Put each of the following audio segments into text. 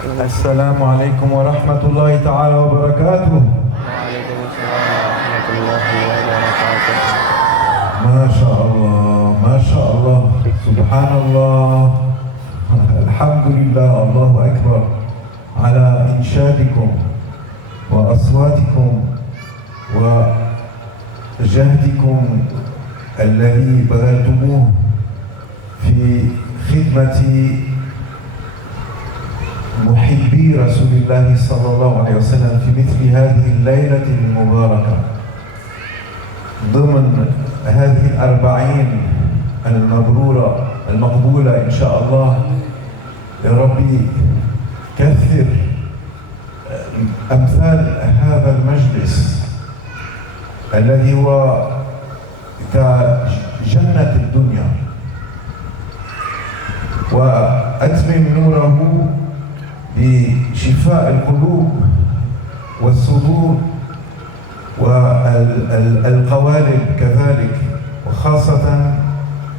السلام عليكم ورحمة الله تعالى وبركاته. وعليكم السلام ورحمة الله وبركاته. ما شاء الله ما شاء الله سبحان الله الحمد لله الله أكبر على إنشادكم وأصواتكم وجهدكم الذي بذلتموه في خدمة محبي رسول الله صلى الله عليه وسلم في مثل هذه الليلة المباركة ضمن هذه الأربعين المبرورة المقبولة إن شاء الله. يا ربي كثر أمثال هذا المجلس الذي هو كجنة الدنيا، وأتمم نوره بشفاء القلوب والصدور والقوالب كذلك، وخاصة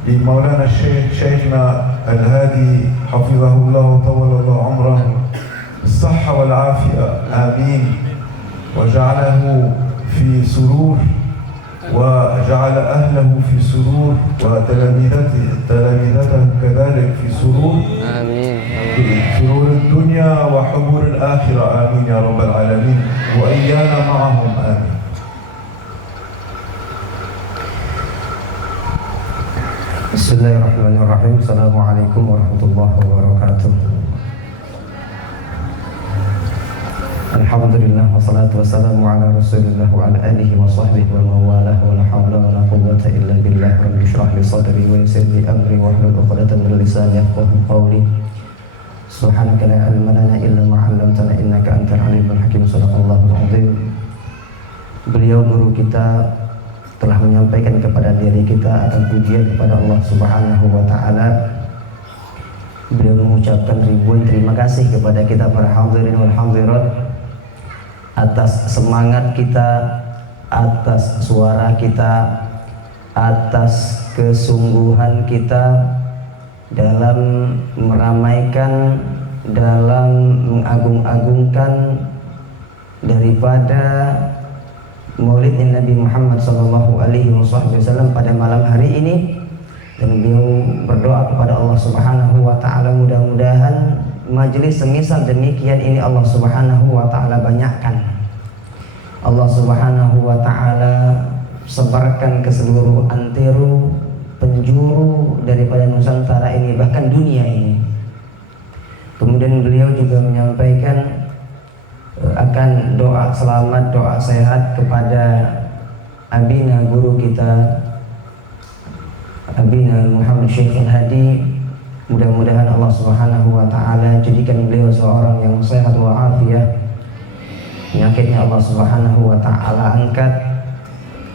لمولانا الشيخ شيخنا الهادي حفظه الله وطول الله عمره بالصحة والعافية آمين، وجعله في سرور وجعل أهله في سرور وتلامذته كذلك في سرور آمين. سرور الدنيا وحبور الآخرة آمين يا رب العالمين، وإيانا معهم آمين. Bismillahirrahmanirrahim. Assalamualaikum warahmatullahi wabarakatuh. Alhamdulillah wassalatu wassalamu ala rasulillah wa ala alihi wa sahbihi wa mawalah wa la hawla wa la quwwata illa billah. Rabbi shrah li sadri wa yassir li amri wa hlul 'uqdatam min lisani yafqahu qawli. Subhanaka la ilma lana illa ma 'allamtana innaka antal alimul hakim. Shadaqallahul azim. Beliau guru kita telah menyampaikan kepada diri kita akan pujian kepada Allah Subhanahu wa taala. Beliau mengucapkan ribuan terima kasih kepada kita para hadirin wal hadirat atas semangat kita, atas suara kita, atas kesungguhan kita dalam meramaikan, dalam mengagung-agungkan daripada Maulid Nabi Muhammad sallallahu alaihi wasallam pada malam hari ini. Dan beliau berdoa kepada Allah Subhanahu wa taala, mudah-mudahan majelis semisal demikian ini Allah Subhanahu wa taala banyakkan. Allah Subhanahu wa taala sebarkan ke seluruh antero penjuru daripada Nusantara ini, bahkan dunia ini. Kemudian beliau juga menyampaikan akan doa selamat, doa sehat kepada abina guru kita, abina Muhammad Syekh Al-Hadi. Mudah-mudahan Allah Subhanahu wa taala jadikan beliau seorang yang sehat walafiat, penyakitnya Allah Subhanahu wa taala angkat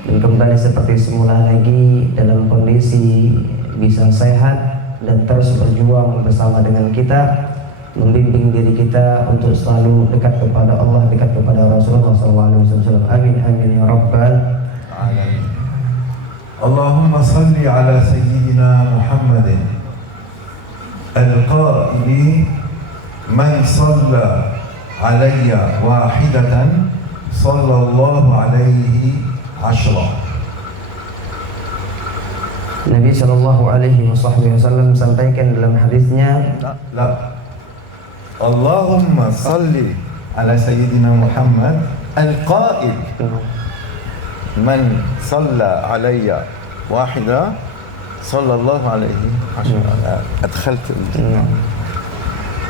dan kembali seperti semula lagi dalam kondisi bisa sehat dan terus berjuang bersama dengan kita, membimbing diri kita untuk selalu dekat kepada Allah, dekat kepada Rasulullah SAW. Amin amin ya rabbal alamin. Allahumma salli ala sayyidina Muhammadin al-qaili man salla alayya wahidatan sallallahu alaihi ashra. Nabi sallallahu alaihi wasallam sampaikan dalam hadisnya, Allahumma salli ala sayyidina Muhammad al-qail man salla alayya wahida sallallahu alaihi wasallam. Adkhalt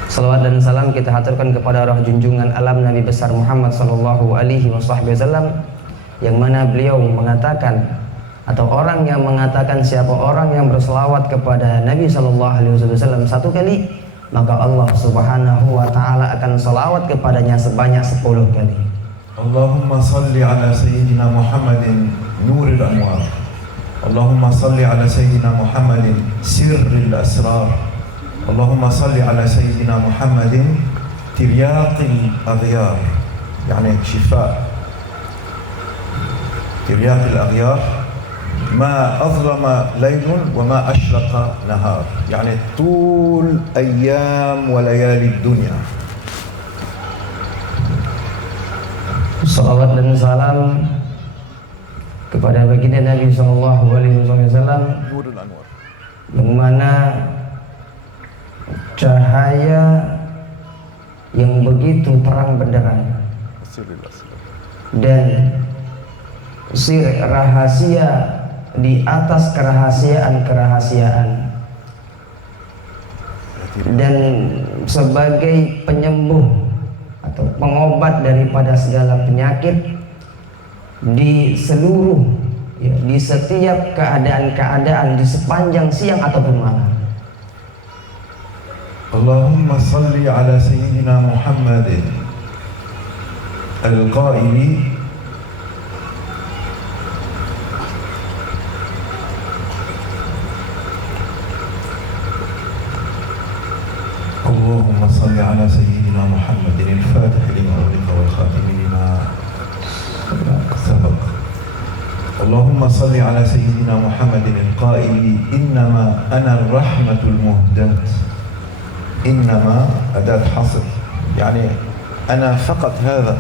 salawat dan salam kita haturkan kepada roh junjungan alam Nabi besar Muhammad sallallahu alaihi wasallam, yang mana beliau mengatakan, atau orang yang mengatakan, siapa orang yang berselawat kepada Nabi sallallahu alaihi wasallam satu kali, maka Allah Subhanahu wa taala akan selawat kepadanya sebanyak 10 kali. Allahumma salli ala sayyidina Muhammadin nuril anwar. Allahumma salli ala sayyidina Muhammadin sirril asrar. Allahumma salli ala sayyidina Muhammadin tiryaqil aghyar, yani shifa tiryaqil aghyar ما أظلم ليل وما أشرق نهار، يعني طول أيام وليالي الدنيا Salawat dan salam kepada baginda Nabi Sallallahu Alaihi Wasallam, yang mana cahaya yang begitu terang benderang dan sir rahasia di atas kerahasiaan-kerahasiaan, dan sebagai penyembuh atau pengobat daripada segala penyakit di seluruh, di setiap keadaan-keadaan, di sepanjang siang ataupun malam. Allahumma salli ala Sayyidina Muhammadin al-qaili اللهم صل على سيدنا محمد الفاتح لما أغلق والخاتم لما سبق. اللهم صل على سيدنا محمد القائل إنما أنا الرحمة المهداة. إنما أداة حصر، يعني أنا فقط هذا.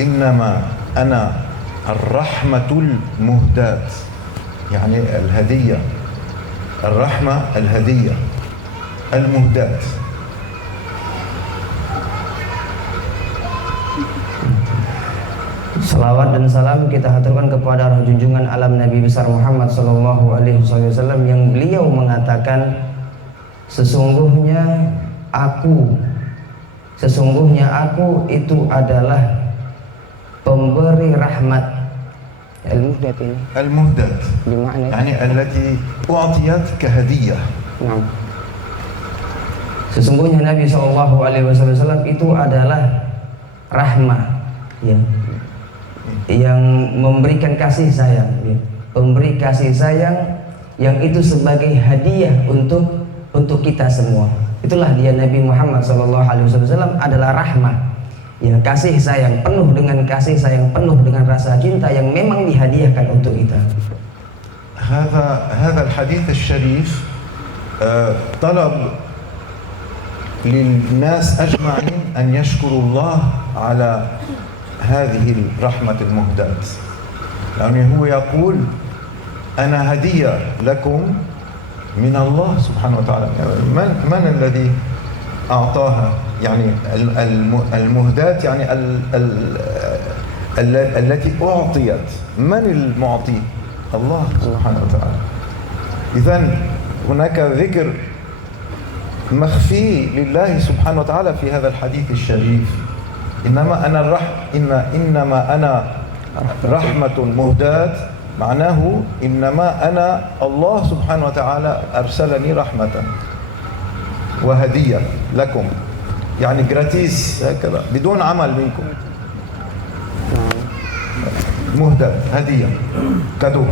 إنما أنا الرحمة المهداة، يعني الهدية، الرحمة الهدية المهداة. Salawat dan salam kita haturkan kepada roh junjungan alam Nabi besar Muhammad Sallallahu Alaihi Wasallam, yang beliau mengatakan, sesungguhnya aku itu adalah pemberi rahmat. Al-muhdat ini Al-muhdat bermakna يعني التي أعطيت كهدية. Sesungguhnya Nabi Sallallahu Alaihi Wasallam itu adalah rahmah, ya, yang memberikan kasih sayang, ya, pemberi kasih sayang yang itu sebagai hadiah untuk kita semua. Itulah dia Nabi Muhammad Sallallahu Alaihi Wasallam adalah rahmah, ya, kasih sayang, penuh dengan kasih sayang, penuh dengan rasa cinta yang memang dihadiahkan untuk kita. هذا الحديث الشريف طلب للناس أجمعين أن يشكروا الله على هذه الرحمة المهداة، يعني هو يقول أنا هدية لكم من الله سبحانه وتعالى. من الذي أعطاها؟ يعني المهداة يعني التي أعطيت. من المعطي؟ الله سبحانه وتعالى. إذن هناك ذكر مخفي لله سبحانه وتعالى في هذا الحديث الشريف. إنما أنا رحمة مهداة، معناه إنما أنا الله سبحانه وتعالى أرسلني رحمة وهدية لكم، يعني جراتيس هكذا بدون عمل منكم. مهداة، هدية، كادو.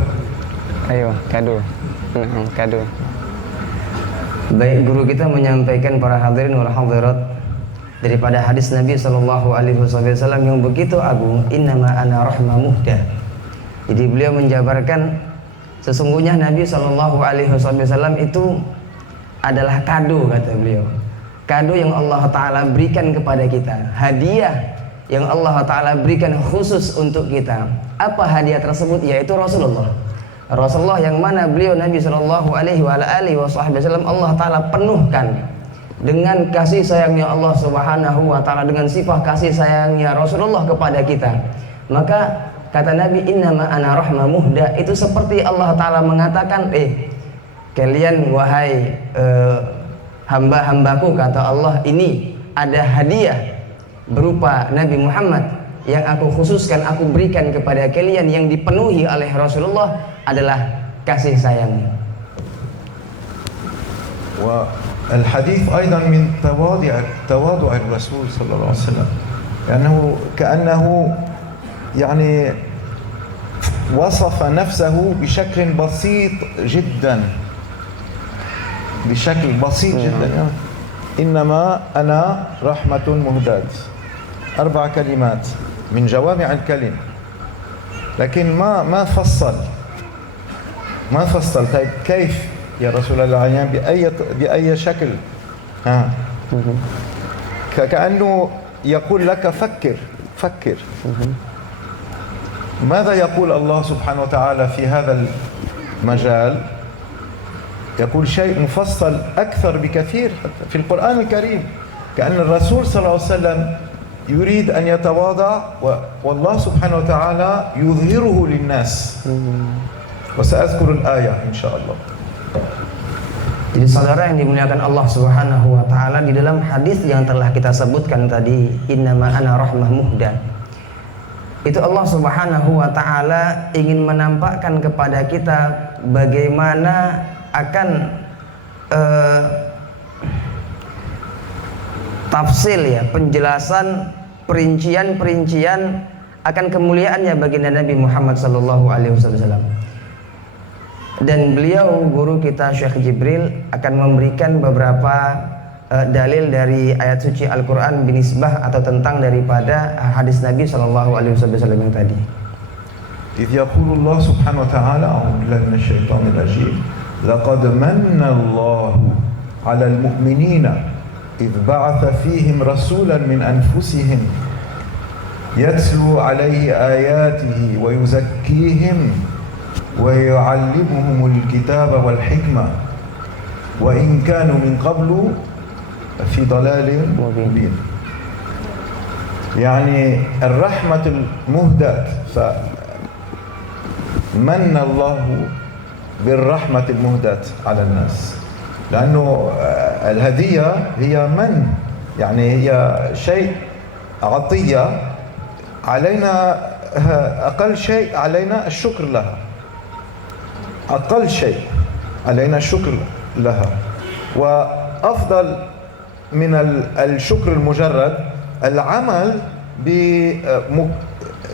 أيوة kado. Kado. Baik, guru kita menyampaikan para hadirin wal hadirat daripada hadis Nabi Sallallahu Alaihi Wasallam yang begitu agung, innama ana rahmah muhdah. Jadi beliau menjabarkan sesungguhnya Nabi Sallallahu Alaihi Wasallam itu adalah kado, kata beliau, kado yang Allah Ta'ala berikan kepada kita, hadiah yang Allah Ta'ala berikan khusus untuk kita. Apa hadiah tersebut? Yaitu Rasulullah yang mana beliau Nabi Sallallahu Alaihi Wasallam Allah Ta'ala penuhkan dengan kasih sayangnya Allah Subhanahu wa Ta'ala, dengan sifat kasih sayangnya Rasulullah kepada kita. Maka kata Nabi, innama ana rahmah muhda, itu seperti Allah Ta'ala mengatakan, kalian wahai hamba-hambaku, kata Allah, ini ada hadiah berupa Nabi Muhammad yang aku khususkan, aku berikan kepada kalian, yang dipenuhi oleh Rasulullah adalah kasih sayang. والحديث أيضا من تواضع الرسول صلى الله عليه وسلم، لأنه كأنه يعني وصف نفسه بشكل بسيط جدا، إنما أنا رحمة مهداة. 4 كلمات من جوامع الكلم، لكن ما فصل. طيب كيف يا رسول الله؟ يعني بأي شكل؟ كأنه يقول لك فكر فكر. ماذا يقول الله سبحانه وتعالى في هذا المجال؟ يقول شيء مفصل أكثر بكثير في القرآن الكريم، كأن الرسول صلى الله عليه وسلم يريد أن يتواضع والله سبحانه وتعالى يظهره للناس. وسأذكر الآية إن شاء الله. Jadi saudara yang dimuliakan Allah Subhanahu wa taala, di dalam hadis yang telah kita sebutkan tadi, innama ana rahmah muhda, itu Allah Subhanahu wa taala ingin menampakkan kepada kita bagaimana akan tafsil ya, penjelasan perincian akan kemuliaannya baginda Nabi Muhammad sallallahu alaihi wasallam. Dan beliau, guru kita Syekh Jibril, akan memberikan beberapa dalil dari ayat suci Al-Quran binisbah atau tentang daripada hadis Nabi SAW yang tadi. إذ يقول الله سبحانه وتعالى أعوذ بالله من الشيطان الرجيم لقد من الله على المؤمنين إذ بعث فيهم رسولا من أنفسهم يتلو عليه آياته ويزكيهم ويعلمهم الكتاب والحكمة وإن كانوا من قبل في ضلال مبين. يعني الرحمة المهداة، فمن الله بالرحمة المهداة على الناس، لأنه الهدية هي من، يعني هي شيء عطية علينا، أقل شيء علينا الشكر لها، أقل شيء علينا الشكر لها. وأفضل من الشكر المجرد العمل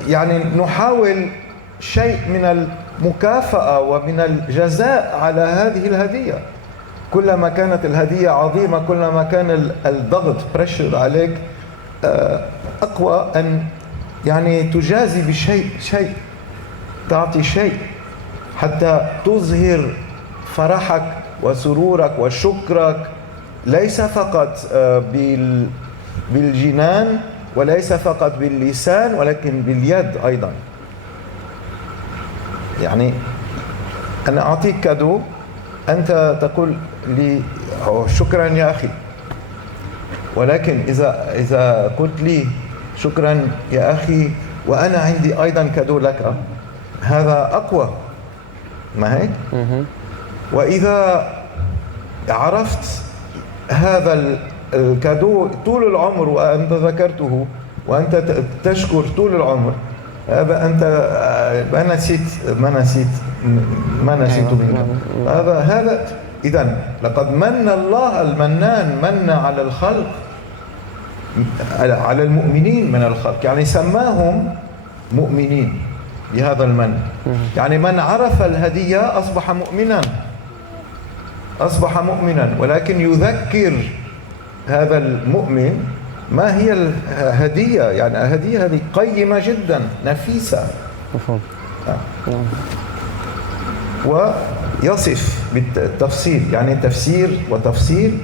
يعني نحاول شيء من المكافأة ومن الجزاء على هذه الهدية. كلما كانت الهدية عظيمة كلما كان الضغط pressure عليك أقوى، أن يعني تجازي بشيء تعطي شيء حتى تظهر فرحك وسرورك وشكرك، ليس فقط بالجنان وليس فقط باللسان ولكن باليد أيضا. يعني أنا أعطيك كادو، أنت تقول لي شكرا يا أخي، ولكن إذا قلت لي شكرا يا أخي وأنا عندي أيضا كادو لك، هذا أقوى، ما هيك؟ وإذا عرفت هذا الكادو طول العمر وأنت ذكرته وأنت تشكر طول العمر، هذا أنت ما نسيت منه. هذا إذن لقد من الله المنان من على الخلق، على المؤمنين من الخلق، يعني سماهم مؤمنين بهذا المن. يعني من عرف الهدية أصبح مؤمنا، ولكن يذكر هذا المؤمن ما هي الهدية. يعني الهدية هذه قيمة جدا نفيسة. ويصف بالتفصيل، يعني تفسير وتفصيل،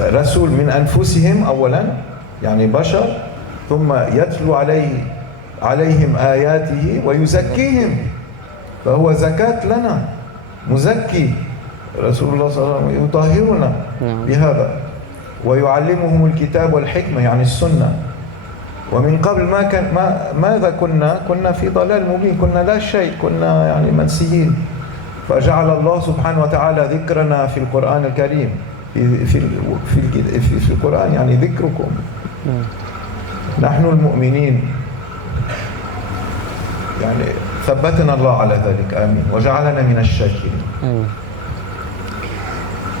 رسول من أنفسهم أولا يعني بشر، ثم يتلو عليهم آياته ويزكيهم، فهو زكاة لنا، مزكي رسول الله صلى الله عليه وسلم يطهرنا بهذا، ويعلمهم الكتاب والحكمة يعني السنة. ومن قبل ماذا كنا في ضلال مبين، كنا لا شيء، كنا يعني منسيين، فجعل الله سبحانه وتعالى ذكرنا في القرآن الكريم، في القرآن يعني ذكركم نحن المؤمنين، يعني ثبتنا الله على ذلك، آمين، وجعلنا من الشاكرين.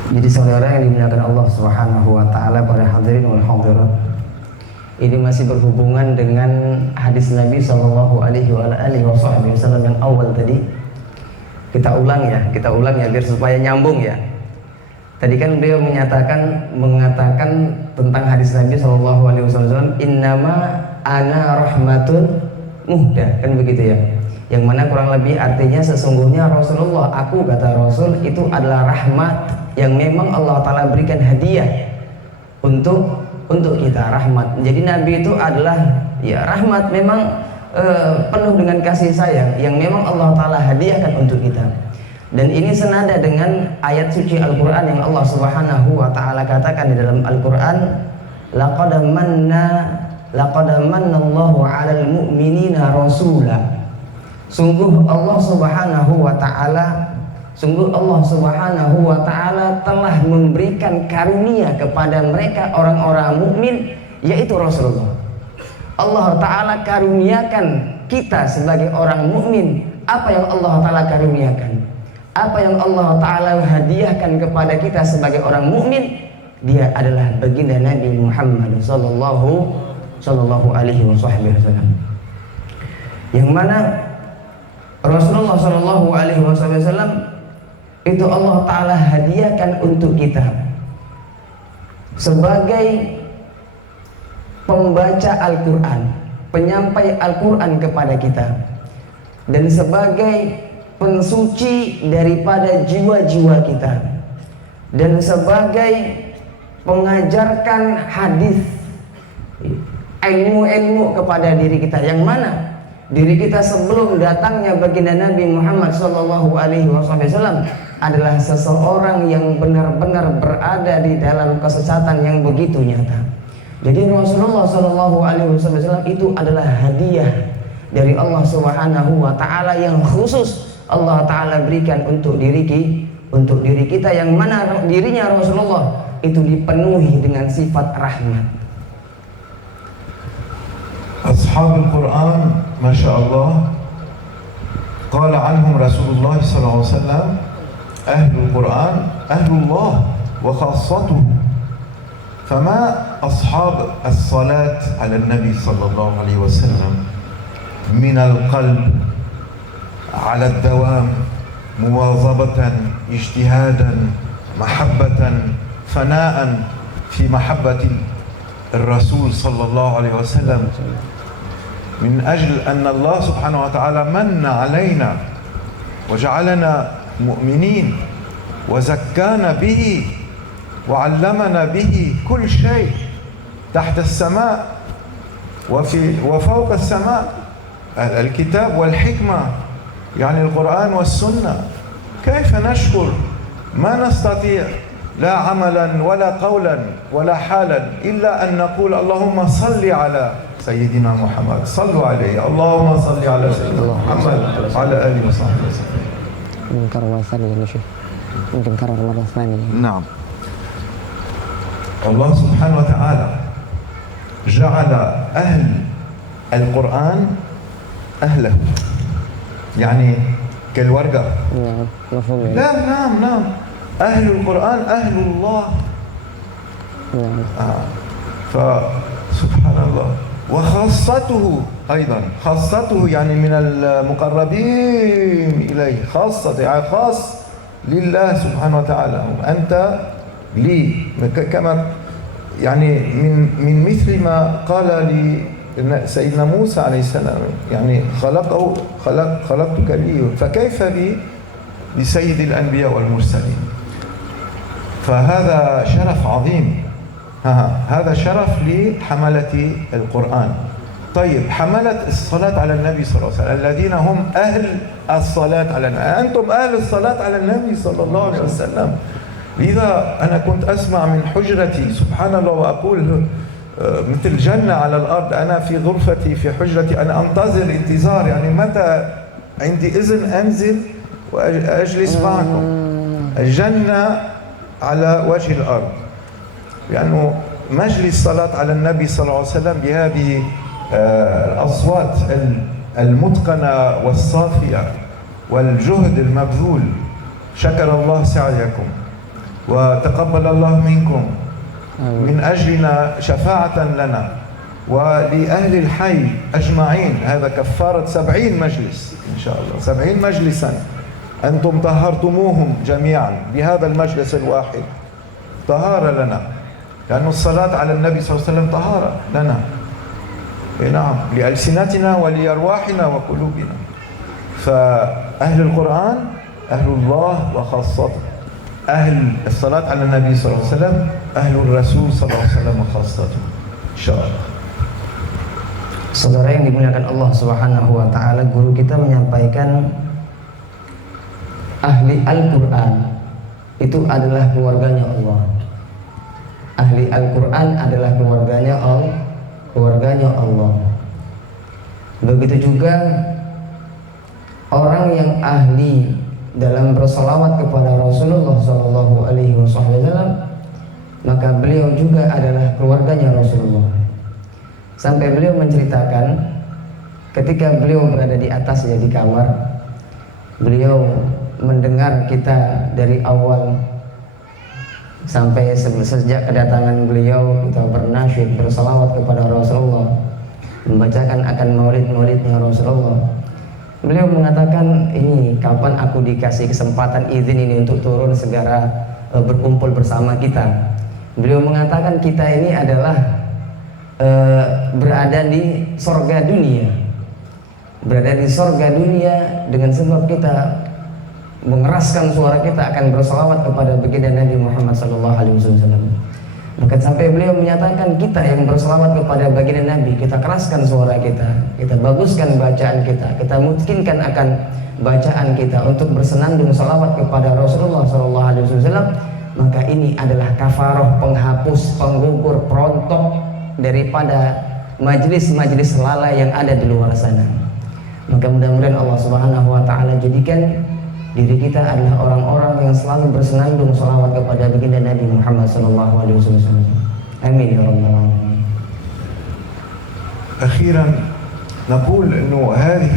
Jadi saudara yang dimuliakan Allah Subhanahu wa taala, para hadirin wal hadirat, ini masih berhubungan dengan hadis Nabi sallallahu alaihi wasallam yang awal tadi. Kita ulang ya biar supaya nyambung ya. Tadi kan beliau mengatakan tentang hadis Nabi sallallahu alaihi wasallam, innama ana rahmatun muhda, kan begitu ya. Yang mana kurang lebih artinya sesungguhnya Rasulullah, aku kata Rasul itu adalah rahmat yang memang Allah Ta'ala berikan hadiah untuk untuk kita, rahmat. Jadi Nabi itu adalah ya rahmat, memang penuh dengan kasih sayang yang memang Allah Ta'ala hadiahkan untuk kita. Dan ini senada dengan ayat suci Al-Quran yang Allah Subhanahu wa Ta'ala katakan di dalam Al-Quran, laqad mannallahu 'alal mu'minina rasulah. Sungguh Allah Subhanahu wa Ta'ala telah memberikan karunia kepada mereka orang-orang mukmin, yaitu Rasulullah. Allah Ta'ala karuniakan kita sebagai orang mukmin. Apa yang Allah Ta'ala karuniakan? Apa yang Allah Ta'ala hadiahkan kepada kita sebagai orang mukmin? Dia adalah baginda Nabi Muhammad sallallahu alaihi wasallam, yang mana Rasulullah sallallahu alaihi wasallam itu Allah Ta'ala hadiahkan untuk kita sebagai pembaca Al-Quran, penyampai Al-Quran kepada kita, dan sebagai pensuci daripada jiwa-jiwa kita, dan sebagai pengajarkan hadis, ilmu-ilmu kepada diri kita, yang mana diri kita sebelum datangnya baginda Nabi Muhammad sallallahu alaihi wasallam adalah seseorang yang benar-benar berada di dalam kesesatan yang begitu nyata. Jadi Rasulullah sallallahu alaihi wasallam itu adalah hadiah dari Allah Subhanahu wa Ta'ala yang khusus Allah Ta'ala berikan untuk diri kita, yang mana dirinya Rasulullah itu dipenuhi dengan sifat rahmat. Ashabul Quran, Masya Allah, qala anhum Rasulullah sallallahu alaihi wasallam, ahlul Quran ahlullah wa khassatuhu. Fama ashab as-salat ala nabi sallallahu alaihi wasallam min al-qalb على الدوام مواظبة اجتهادا محبة فناء في محبة الرسول صلى الله عليه وسلم، من أجل أن الله سبحانه وتعالى من علينا وجعلنا مؤمنين وزكانا به وعلمنا به كل شيء تحت السماء وفوق السماء، الكتاب والحكمة، يعني القرآن والسنة. كيف نشكر؟ ما نستطيع لا عملا ولا قولا ولا حالا إلا أن نقول اللهم صل على سيدنا محمد، صلوا عليه، اللهم صل على سيدنا محمد وعلى آله وصحبه وسلم. ممكن كرر مرة ثانية. نعم. الله سبحانه وتعالى جعل أهل القرآن أهله، يعني كالورقة. لا، نعم، أهل القرآن أهل الله. فسبحان الله. وخاصته أيضا، خاصته يعني من المقربين إليه، خاصة يعني خاص لله سبحانه وتعالى. أنت لي، كما يعني من مثل ما قال لي سيدنا موسى عليه السلام، يعني خلقتك لي، فكيف بي بسيد الأنبياء والمرسلين؟ فهذا شرف عظيم، هذا شرف لحملة القرآن. طيب، حملة الصلاة على النبي صلى الله عليه وسلم الذين هم أهل الصلاة على النبي، أنتم أهل الصلاة على النبي صلى الله عليه وسلم. لذا أنا كنت أسمع من حجرتي سبحان الله وأقول مثل جنة على الأرض، أنا في غرفتي في حجرتي أنا أنتظر انتظار، يعني متى عندي إذن أنزل وأجلس معكم. الجنة على وجه الأرض، لأنه مجلس صلاة على النبي صلى الله عليه وسلم بهذه الأصوات المتقنة والصافية والجهد المبذول. شكر الله سعيكم وتقبل الله منكم من أجلنا شفاعة لنا ولأهل الحي أجمعين. هذا كفارة 70 مجلس إن شاء الله، 70 مجلسا أنتم طهرتموهم جميعا بهذا المجلس الواحد، طهارة لنا، لأن الصلاة على النبي صلى الله عليه وسلم طهارة لنا، نعم، لألسنتنا ولأرواحنا وقلوبنا. فأهل القرآن أهل الله وخاصته، أهل الصلاة على النبي صلى الله عليه وسلم أهل الرسول صلى الله عليه وسلم خاصته إن شاء الله. Saudara yang dimuliakan Allah Subhanahu wa taala, guru kita menyampaikan ahli Al-Qur'an itu adalah keluarganya Allah. Ahli Al-Qur'an adalah keluarganya Allah. Begitu juga orang yang ahli dalam bersalawat kepada Rasulullah Shallallahu Alaihi Wasallam, maka beliau juga adalah keluarganya Rasulullah. Sampai beliau menceritakan ketika beliau berada di atas di kamar, beliau mendengar kita dari awal sampai sejak kedatangan beliau, kita bernasyid bersalawat kepada Rasulullah, membacakan akan maulid-maulidnya Rasulullah. Beliau mengatakan, ini kapan aku dikasih kesempatan izin ini untuk turun segera berkumpul bersama kita. Beliau mengatakan kita ini adalah berada di sorga dunia, dengan sebab kita mengeraskan suara kita akan bersalawat kepada baginda Nabi Muhammad SAW. Maka sampai beliau menyatakan kita yang bersalawat kepada baginda Nabi, kita keraskan suara kita baguskan bacaan kita mungkinkan akan bacaan kita untuk bersenandung salawat kepada Rasulullah SAW. Maka ini adalah kafaroh, penghapus, penggugur, perontok daripada majelis-majelis lalai yang ada di luar sana. Maka mudah-mudahan Allah Subhanahu wa taala jadikan diri kita adalah orang-orang yang selalu bersenandung salawat kepada baginda Nabi Muhammad sallallahu alaihi wasallam. Amin ya rabbal alamin. أخيرا نقول إنه هذه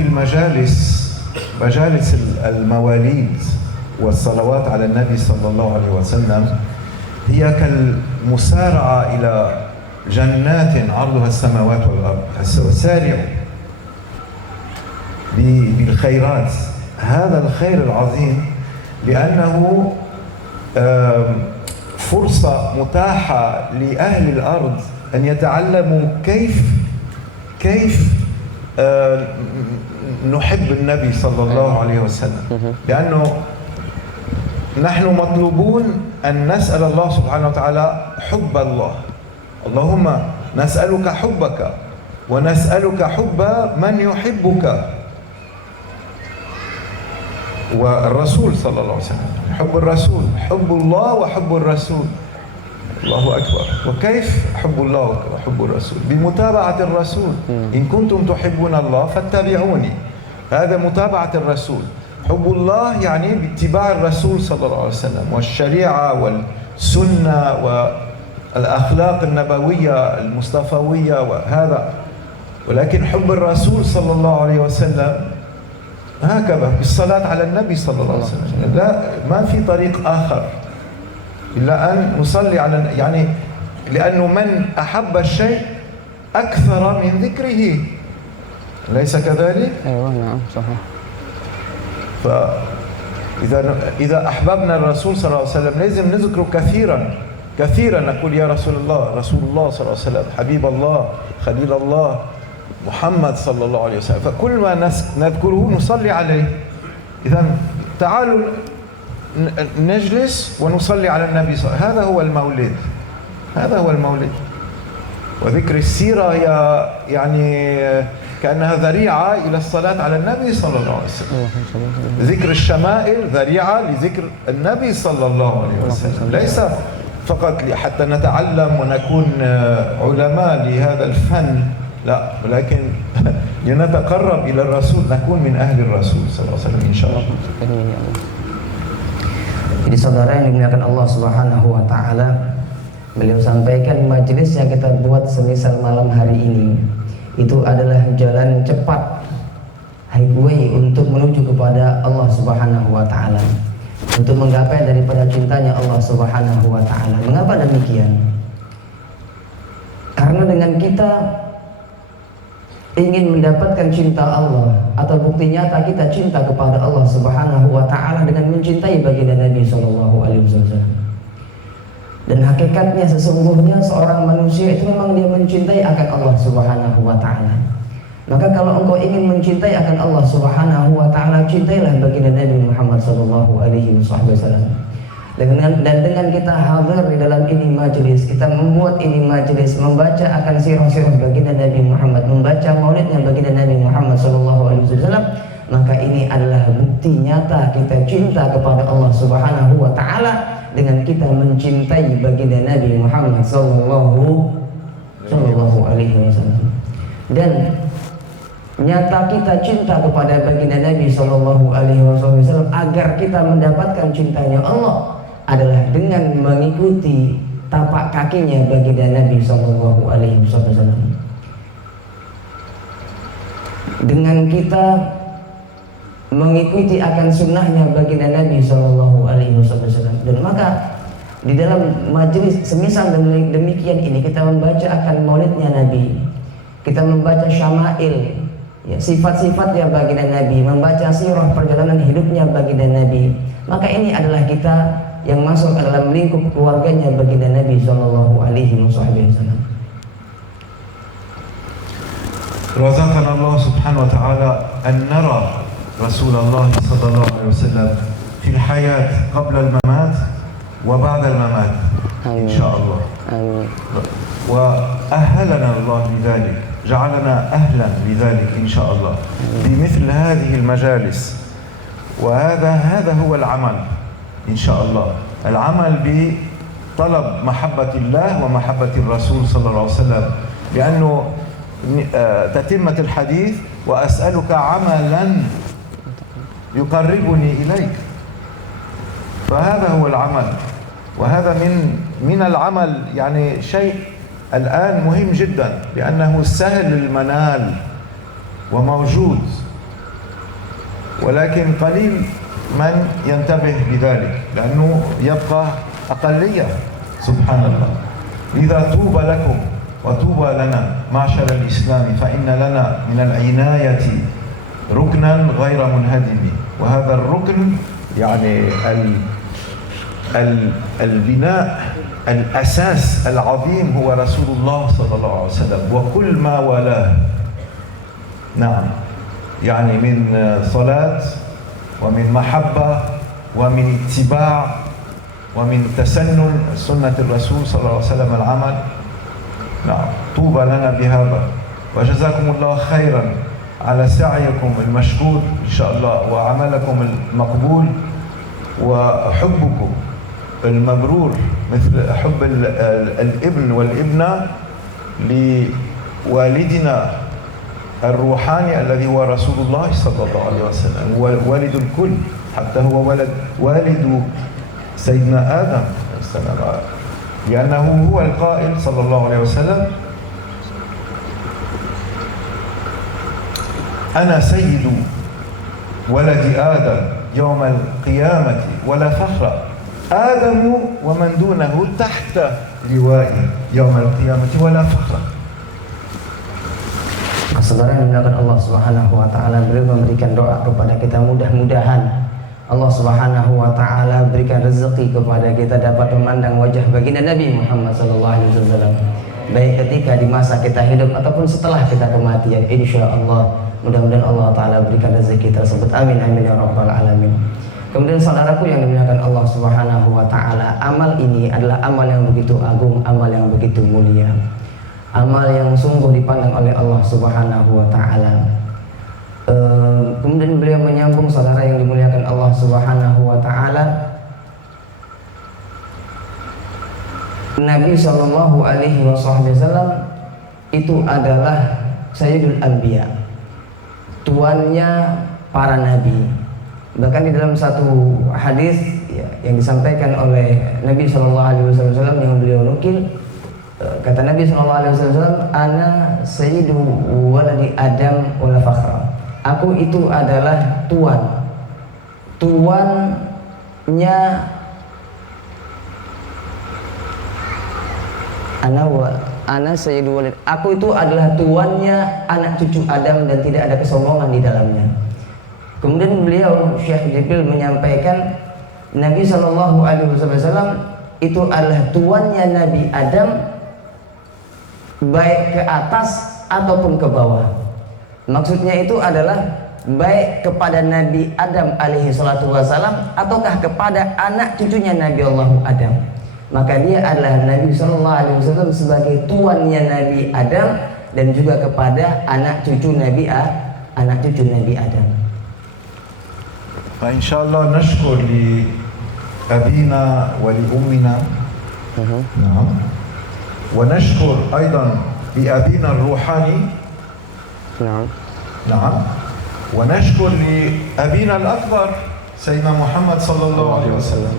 مجالس المواليد والصلوات على النبي صلى الله عليه وسلم هي كالمسارعة إلى جنات عرضها السماوات والأرض. سارعوا بالخيرات، هذا الخير العظيم لأنه فرصة متاحة لأهل الأرض أن يتعلموا كيف نحب النبي صلى الله عليه وسلم، لأنه نحن مطلوبون أن نسأل الله سبحانه وتعالى حب الله. اللهم نسألك حبك ونسألك حب من يحبك، والرسول صلى الله عليه وسلم، حب الرسول، حب الله وحب الرسول. الله أكبر. وكيف حب الله وحب الرسول؟ بمتابعة الرسول. إن كنتم تحبون الله فاتبعوني، هذا متابعة الرسول. حب الله يعني باتباع الرسول صلى الله عليه وسلم والشريعة والسنة والأخلاق النبوية المصطفوية وهذا. ولكن حب الرسول صلى الله عليه وسلم هكذا بالصلاة على النبي صلى الله عليه وسلم. لا، ما في طريق آخر إلا أن نصلي على، يعني لأنه من أحب الشيء أكثر من ذكره، أليس كذلك؟ أيوة نعم صحيح. فإذا أحببنا الرسول صلى الله عليه وسلم لازم نذكره كثيرا نقول يا رسول الله صلى الله عليه وسلم، حبيب الله، خليل الله، محمد صلى الله عليه وسلم. فكل ما نذكره نصلي عليه. إذا تعالوا نجلس ونصلي على النبي هذا هو المولد، هذا هو المولد. وذكر السيرة هي يعني كأنها ذريعة إلى الصلاة على النبي صلى الله عليه وسلم. ذكر الشمائل ذريعة لذكر النبي صلى الله عليه وسلم، ليس فقط حتى نتعلم ونكون علماء لهذا الفن، لا، ولكن لنتقرب إلى الرسول، نكون من أهل الرسول صلى الله عليه وسلم إن شاء الله. Jadi saudara yang dimuliakan Allah Subhanahu wa taala, beliau sampaikan majelis yang kita buat semisal malam hari ini itu adalah jalan cepat, highway untuk menuju kepada Allah Subhanahu wa taala, untuk menggapai daripada cintanya Allah Subhanahu wa taala. Mengapa demikian? Karena dengan kita ingin mendapatkan cinta Allah, atau bukti nyata kita cinta kepada Allah Subhanahu wa taala dengan mencintai baginda Nabi sallallahu alaihi wasallam. Dan hakikatnya sesungguhnya seorang manusia itu memang dia mencintai akan Allah Subhanahu wa taala. Maka kalau engkau ingin mencintai akan Allah Subhanahu wa taala, cintailah baginda Nabi Muhammad sallallahu alaihi wasallam. dengan kita hadir di dalam ini majelis, kita membuat ini majelis, membaca akan sirah-sirah baginda Nabi Muhammad, membaca maulidnya baginda Nabi Muhammad SAW, maka ini adalah bukti nyata kita cinta kepada Allah Subhanahu wa taala dengan kita mencintai baginda Nabi Muhammad sallallahu alaihi wasallam. Dan nyata kita cinta kepada baginda Nabi sallallahu alaihi wasallam agar kita mendapatkan cintanya Allah adalah dengan mengikuti tapak kakinya baginda Nabi sallallahu alaihi wasallam. Dengan kita mengikuti akan sunnahnya baginda Nabi sallallahu alaihi wasallam. Dan maka di dalam majelis semisal demikian ini kita membaca akan maulidnya Nabi, kita membaca syama'il, ya, sifat-sifat ya baginda Nabi, membaca sirah perjalanan hidupnya baginda Nabi, maka ini adalah kita yang masuk ke dalam lingkup keluarganya baginda Nabi sallallahu alaihi wasallam. رزقنا الله سبحانه وتعالى أن نرى رسول الله صلى الله عليه وسلم في الحياة قبل الممات وبعد الممات إن شاء الله. آمين. وأهلنا الله لذلك، جعلنا أهلا لذلك إن شاء الله بمثل هذه المجالس. وهذا هو العمل إن شاء الله، العمل بطلب محبة الله ومحبة الرسول صلى الله عليه وسلم، لأنه تتمة الحديث وأسألك عملا يقربني إليك، فهذا هو العمل. وهذا من العمل يعني شيء الآن مهم جدا، لأنه سهل المنال وموجود، ولكن قليل من ينتبه بذلك، لأنه يبقى أقلية سبحان الله. لذا طوبى لكم وطوبى لنا معشر الإسلام، فإن لنا من العناية ركنا غير منهدم، وهذا الركن يعني البناء الأساس العظيم هو رسول الله صلى الله عليه وسلم وكل ما والاه. نعم، يعني من صلاة ومن محبة ومن اتباع ومن تسنن سنة الرسول صلى الله عليه وسلم العمل. نعم، طوبى لنا بهذا، وجزاكم الله خيرا على سعيكم المشكور إن شاء الله، وعملكم المقبول، وحبكم المبرور مثل حب الابن والابنة لوالدنا الروحاني الذي هو رسول الله صلى الله عليه وسلم، والد الكل، حتى هو والد سيدنا آدم السلام، لأنه هو القائل صلى الله عليه وسلم: أنا سيد ولد آدم يوم القيامة ولا فخر، آدم ومن دونه تحت لوائي يوم القيامة ولا فخر. Saudara yang dimuliakan Allah Subhanahu wa taala, beliau memberikan doa kepada kita, mudah-mudahan Allah Subhanahu wa taala berikan rezeki kepada kita dapat memandang wajah baginda Nabi Muhammad sallallahu alaihi wasallam, baik ketika di masa kita hidup ataupun setelah kita kematian, insyaallah. Mudah-mudahan Allah taala berikan rezeki tersebut, amin amin ya rabbal alamin. Kemudian saudaraku yang dimuliakan Allah Subhanahu wa taala, amal ini adalah amal yang begitu agung, amal yang begitu mulia, amal yang sungguh dipandang oleh Allah Subhanahu wa taala. Kemudian beliau menyambung, saudara yang dimuliakan Allah Subhanahu wa taala, Nabi sallallahu alaihi wasallam itu adalah Sayyidul Anbiya, tuannya para nabi. Bahkan di dalam satu hadis ya, yang disampaikan oleh Nabi sallallahu alaihi wasallam yang beliau nukil, kata Nabi sallallahu alaihi wasallam, ana sayyidu waladi Adam wala fakhra. Aku itu adalah tuannya ana sayyidu walid. Aku itu adalah tuannya anak cucu Adam dan tidak ada kesombongan di dalamnya. Kemudian beliau Syekh Jibril menyampaikan Nabi sallallahu alaihi wasallam itu adalah tuannya Nabi Adam baik ke atas ataupun ke bawah. Maksudnya itu adalah baik kepada Nabi Adam alaihi salatu wasalam ataukah kepada anak cucunya Nabi Allah Adam, maka dia adalah Nabi sallallahu alaihi wasallam sebagai tuannya Nabi Adam dan juga kepada anak cucu Nabi Adam. فإن شاء الله نشكر لأبينا ولأمنا. نعم. ونشكر أيضا لأبينا الروحاني. نعم. ونشكر لأبينا الأكبر سيدنا محمد صلى الله عليه وسلم.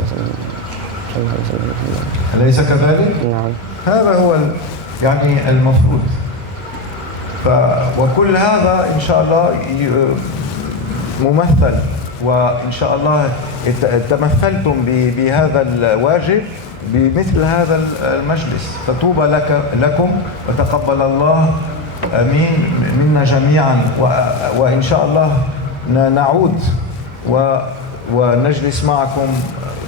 أليس كذلك؟ نعم. هذا هو يعني المفروض. وكل هذا إن شاء الله ممثل، وإن شاء الله تمثلتم بهذا الواجب بمثل هذا المجلس، فطوبى لكم وتقبل الله آمين منا جميعا، وإن شاء الله نعود ونجلس معكم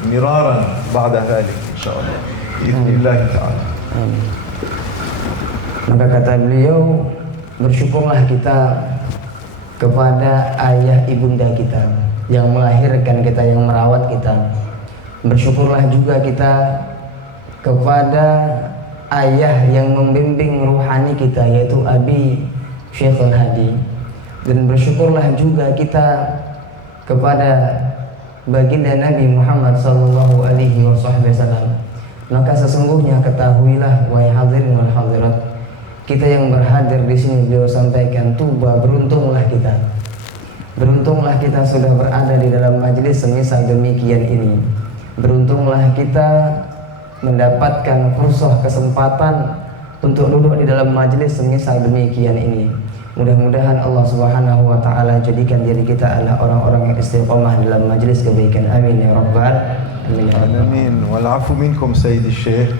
مرارا بعد ذلك إن شاء الله بإذن الله تعالى. Maka kata beliau, bersyukurlah kita kepada ayah ibunda kita yang melahirkan kita, yang merawat kita. Bersyukurlah juga kita kepada ayah yang membimbing ruhani kita, yaitu Abi Syekhul Hadi. Dan bersyukurlah juga kita kepada baginda Nabi Muhammad sallallahu alaihi wasallam. Maka sesungguhnya ketahuilah wahai hadirin wal hadirat, kita yang berhadir di sini, beliau sampaikan, tuba, beruntunglah kita. Beruntunglah kita sudah berada di dalam majelis semisal demikian ini. Beruntunglah kita mendapatkan fursah, kesempatan untuk duduk di dalam majelis semisal demikian ini. Mudah-mudahan Allah Subhanahu wa taala jadikan diri kita adalah orang-orang yang istiqomah dalam majelis kebaikan. Amin ya rabbal alamin. Amin. Wal-'afwu minkum sayyidi syekh,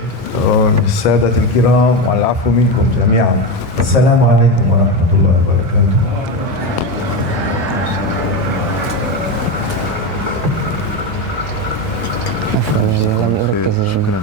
السادة الكرام، والعفو منكم جميعا. السلام عليكم ورحمة الله وبركاته. شكرا.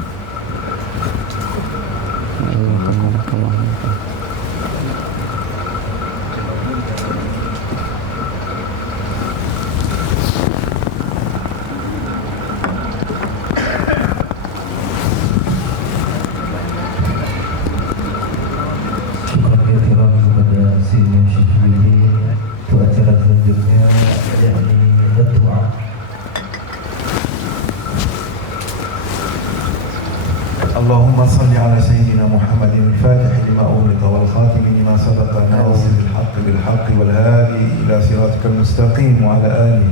اللهم صل على سيدنا محمد الفاتح لما أغلق والخاتم لما سبق ناصر الحق بالحق والهادي إلى صراطك المستقيم وعلى آله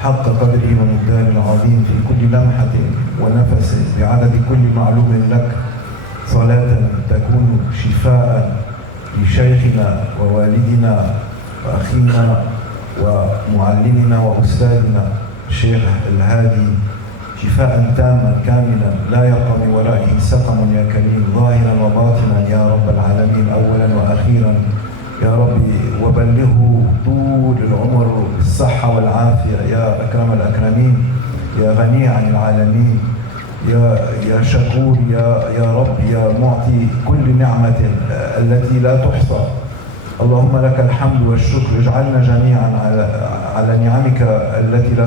حق قدره ومقداره العظيم في كل لمحة ونفس بعدد كل معلوم لك، صلاة تكون شفاء لشيخنا ووالدنا وأخينا ومعلمنا وأستاذنا الشيخ الهادي، شفاء تاما كاملا لا يبقى من ورائه سقم يا كريم، ظاهرا وباطنا يا رب العالمين، أولا وأخيرا يا ربي، وبلغه طول العمر بالصحة والعافية يا أكرم الأكرمين، يا غني عن العالمين، يا شكور يا رب، يا معطي كل نعمة التي لا تحصى. اللهم لك الحمد والشكر، اجعلنا جميعا على نعمك التي لا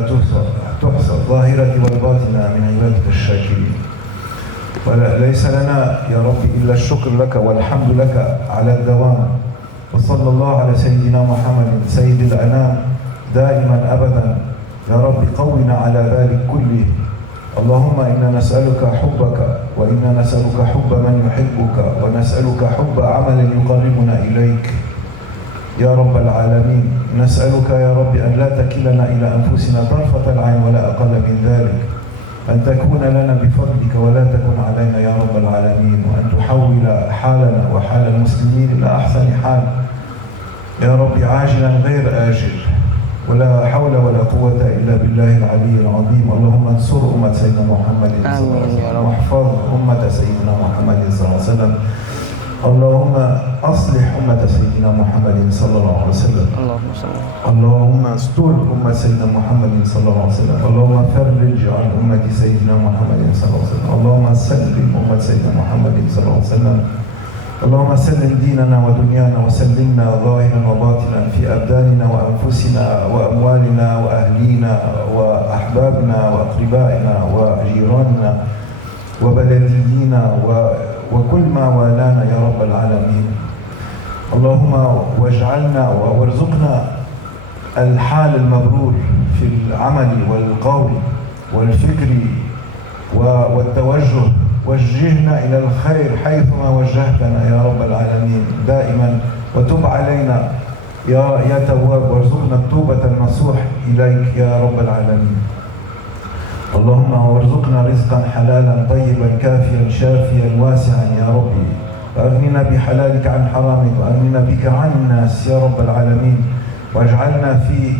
تحصى الظاهرة والباطنة من عبادك الشاكرين. وليس لنا يا رب إلا الشكر لك والحمد لك على الدوام. وصلى الله على سيدنا محمد سيد الأنام دائما أبدا. يا رب قونا على ذلك كله. اللهم إنا نسألك حبك، وإنا نسألك حب من يحبك، ونسألك حب عمل يقربنا إليك يا رب العالمين. نسألك يا رب أن لا تكلنا إلى أنفسنا طرفة العين ولا أقل من ذلك، أن تكون لنا بفضلك ولا تكن علينا يا رب العالمين، وأن تحول حالنا وحال المسلمين إلى أحسن حال يا رب، عاجلا غير آجل، ولا حول ولا قوة إلا بالله العلي العظيم. اللهم انصر أمة سيدنا محمد صلى الله عليه وسلم، واحفظ أمة سيدنا محمد صلى الله عليه وسلم. اللهم أصلح أمة سيدنا محمد صلى الله عليه وسلم. اللهم استر أمة سيدنا محمد صلى الله عليه وسلم. اللهم فرج عن أمة سيدنا محمد صلى الله عليه وسلم. اللهم سلم أمة سيدنا محمد صلى الله عليه وسلم. اللهم سلم ديننا ودنيانا وسلمنا ظاهرا وباطنا في أبداننا وأنفسنا وأموالنا وأهلينا وأحبابنا وأقربائنا وجيراننا وبلدينا وكل ما والانا يا رب العالمين. اللهم واجعلنا وارزقنا الحال المبرور في العمل والقول والفكر والتوجه. وجهنا إلى الخير حيثما وجهتنا يا رب العالمين دائما، وتب علينا يا تواب، وارزقنا التوبة النصوح إليك يا رب العالمين. اللهم وارزقنا رزقا حلالا طيبا كافيا شافيا واسعا يا ربي، وأغننا بحلالك عن حرامك، وأغننا بك عن الناس يا رب العالمين. واجعلنا في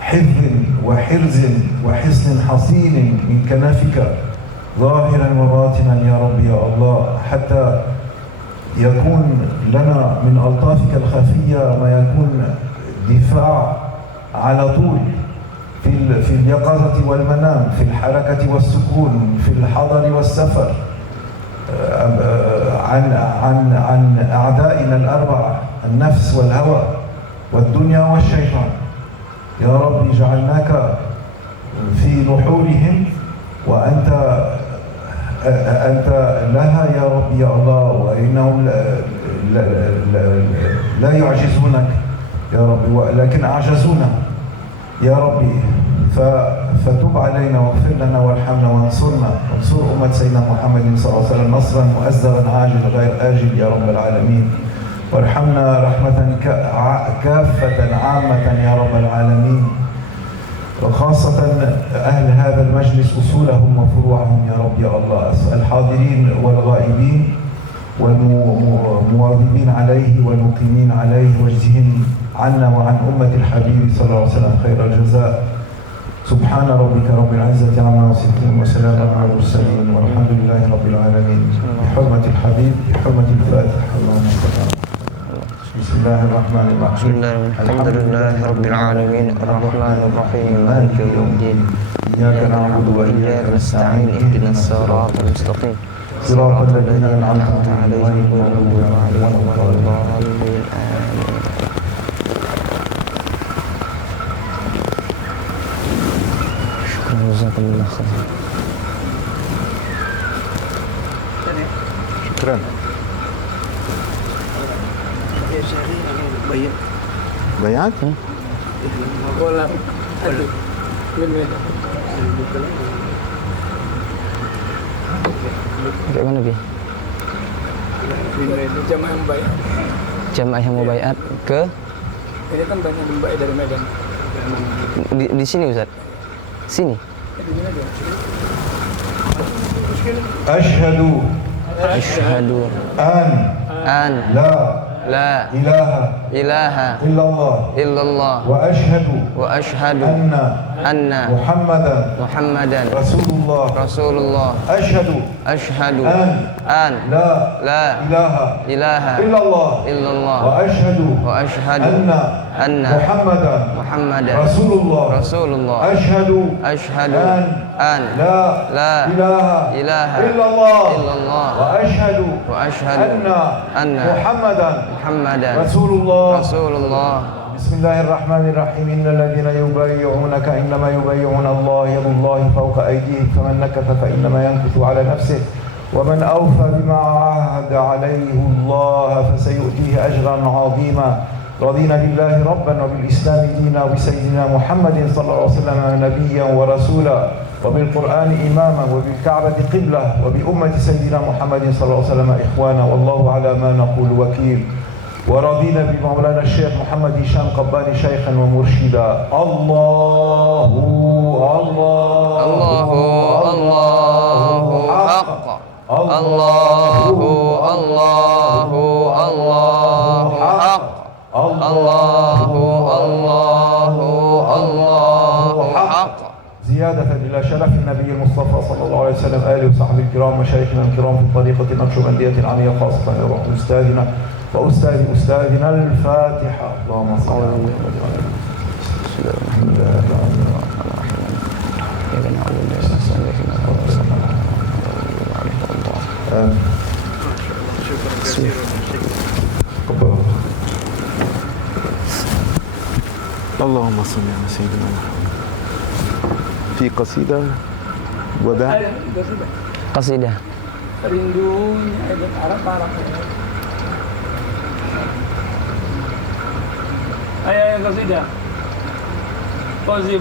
حفظ وحرز وحصن حصين من كنفك ظاهرا وباطنا يا رب يا الله، حتى يكون لنا من ألطافك الخفية ما يكون دفاع على طول في اليقظة والمنام، في الحركة والسكون، في الحضر والسفر، عن أعدائنا الأربعة: النفس والهوى والدنيا والشيطان. يا رب جعلناك في نحورهم، وأنت لها يا رب يا الله، وإنهم لا يعجزونك يا رب، لكن أعجزونا يا ربي. فتب علينا واغفر لنا وارحمنا وانصرنا، وانصر أمة سيدنا محمد صلى الله عليه وسلم نصرا مؤزرا عاجل غير آجل يا رب العالمين. وارحمنا رحمة كافة عامة يا رب العالمين، وخاصة أهل هذا المجلس أصولهم وفروعهم يا رب يا الله، الحاضرين والغائبين والمواظبين عليه والمقيمين عليه، واجزهم عنا وعن أمة الحبيب صلى الله عليه وسلم خير الجزاء. سبحان ربك رب العزة عما يصفون وسلام على المرسلين والحمد لله رب العالمين. بحرمة الحبيب، بحرمة الفاتحة، اللهم صل على بسم الله الرحمن الرحيم. الحمد لله رب العالمين الرحمن الرحيم مالك يوم الدين إياك نعبد وإياك نستعين اهدنا الصراط المستقيم صراط الذين أنعمت عليهم غير المغضوب عليهم ولا الضالين آمين. شكرا جزاكم الله خيرا. شكرا. بيعت؟ Kayak mana Bi? Jamaah yang bayar. Jamaah yang mau bayat ke? Ini kan banyak yang bayar dari Medan. Di sini Ustaz? Sini? أشهد Asyhadu أن an لا la إله ilaha إلا الله illallah وأشهد wa asyhadu أن anna محمدا Muhammadan رسول الله. Rasulullah. أشهد Asyhadu أن an لا la إله ilaha إلا الله illallah وأشهد wa asyhadu أن anna محمدا Muhammadan رسول الله. Rasulullah. أشهد Asyhadu أن an لا la إله ilaha إلا الله illallah وأشهد wa asyhadu أن anna محمدا Muhammadan رسول الله. Rasulullah. بسم الله الرحمن الرحيم. إن الذين يبايعونك إنما يبايعون الله يد الله فوق أيديهم فمن نكث فإنما ينكث على نفسه ومن أوفى بما عاهد عليه الله فسيؤتيه أجرا عظيما. رضينا بالله ربا وبالإسلام دينا وبسيدنا محمد صلى الله عليه وسلم نبيا ورسولا وبالقرآن إماما وبالكعبة قبلة وبأمة سيدنا محمد صلى الله عليه وسلم إخوانا والله على ما نقول وكيل. ورضينا بمولانا الشيخ محمد هشام قباني شيخا ومرشدا. الله الله الله حق الله الله الله حق الله الله الله حق. زيادة إلى شرف النبي المصطفى صلى الله عليه وسلم آله وصحبه الكرام ومشايخنا الكرام في الطريقة النقشبندية العالية خاصة روح أستاذنا وأستاذ أستاذنا الفاتحة. اللهم صل على محمد وعلى آله. بسم الله الرحمن الرحيم. آمين. تفضل. اللهم صل على سيدنا محمد. في قصيدة وداع. Qasidah. Rindunya Aiden Arab. Ayo kasidah. Fauzi.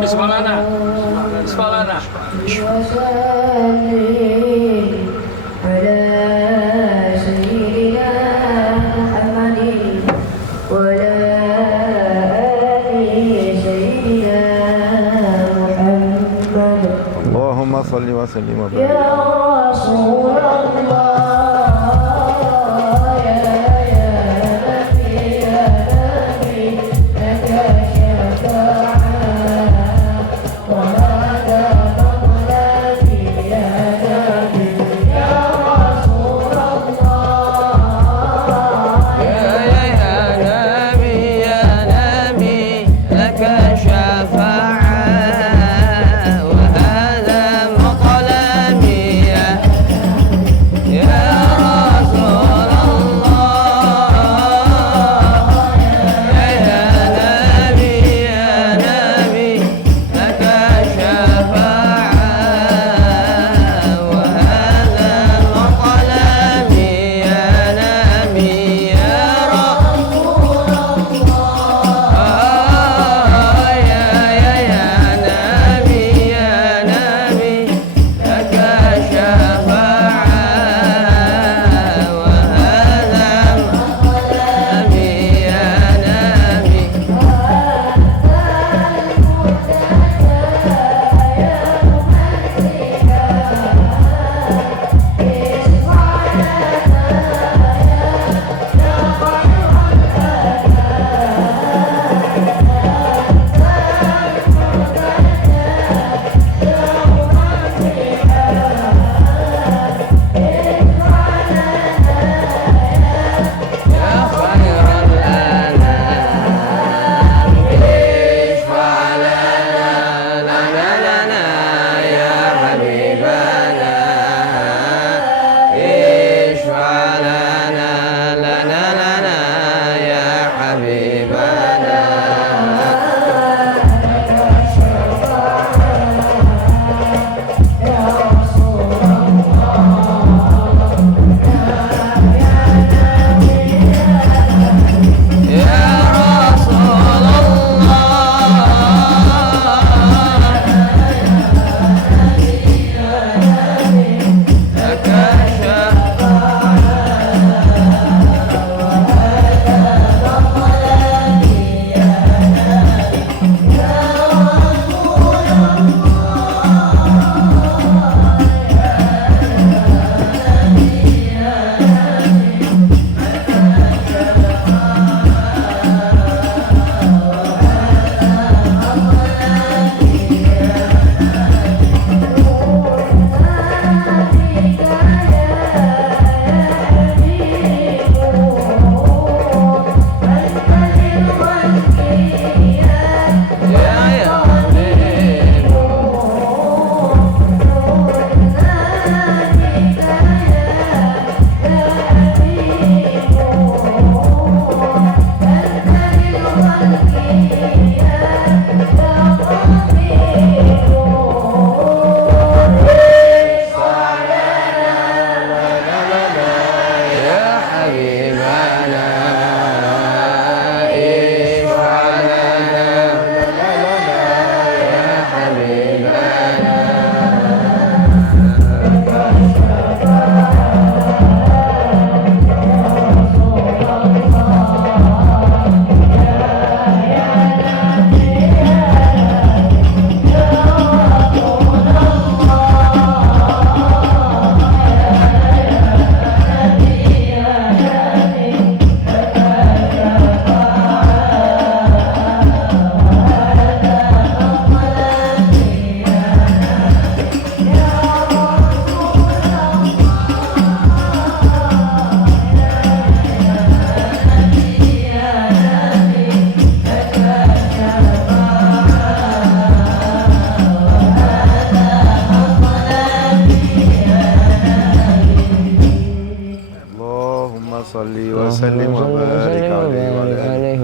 Bismillana. اللهم صل وسلم وبارك. Yeah. صل وسلم وبارك عليه وعلى آله